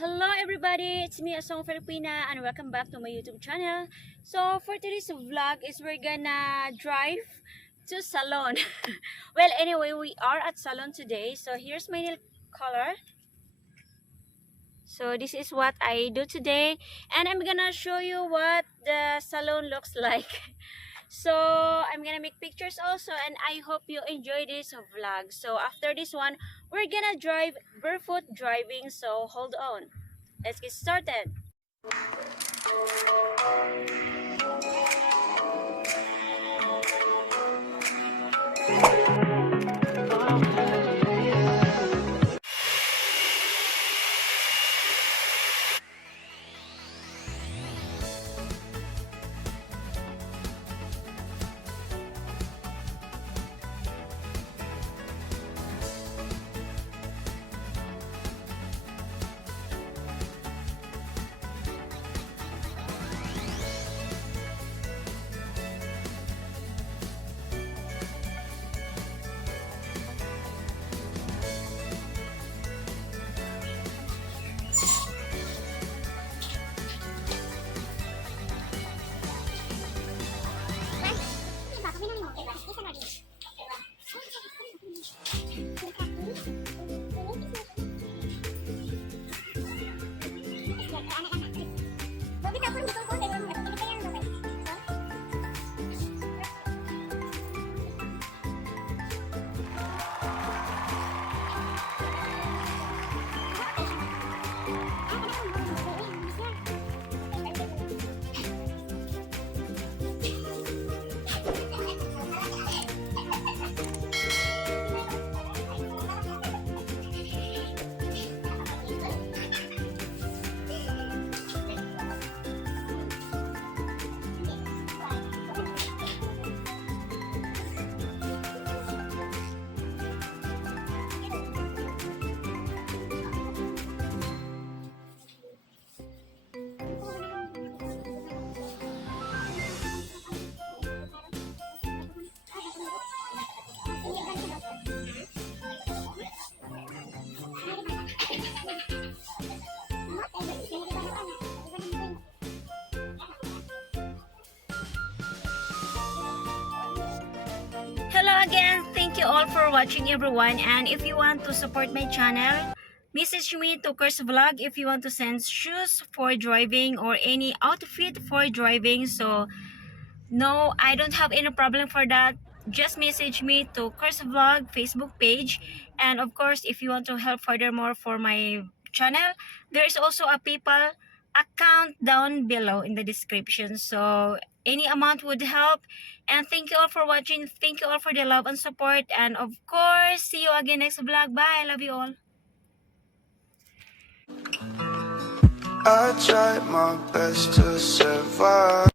Hello everybody, it's me Asawang Filipina and welcome back to my YouTube channel. So for today's vlog is we're gonna drive to Salon. Well, anyway, we are at Salon today. So here's my nail color. So this is what I do today and I'm gonna show you what the salon looks like. So I'm gonna make pictures also and I hope you enjoy this vlog. So after this one, we're gonna drive barefoot driving, so hold on. Let's get started. Hello again, thank you all for watching everyone, and if you want to support my channel, message me to Curse Vlog if you want to send shoes for driving or any outfit for driving. So no, I don't have any problem for that. Just message me to Curse Vlog Facebook page, and of course if you want to help furthermore for my channel, there is also a PayPal account down below in the description, so any amount would help. And thank you all for watching, thank you all for the love and support, and of course see you again next vlog. Bye, I love you all. I tried my best to survive.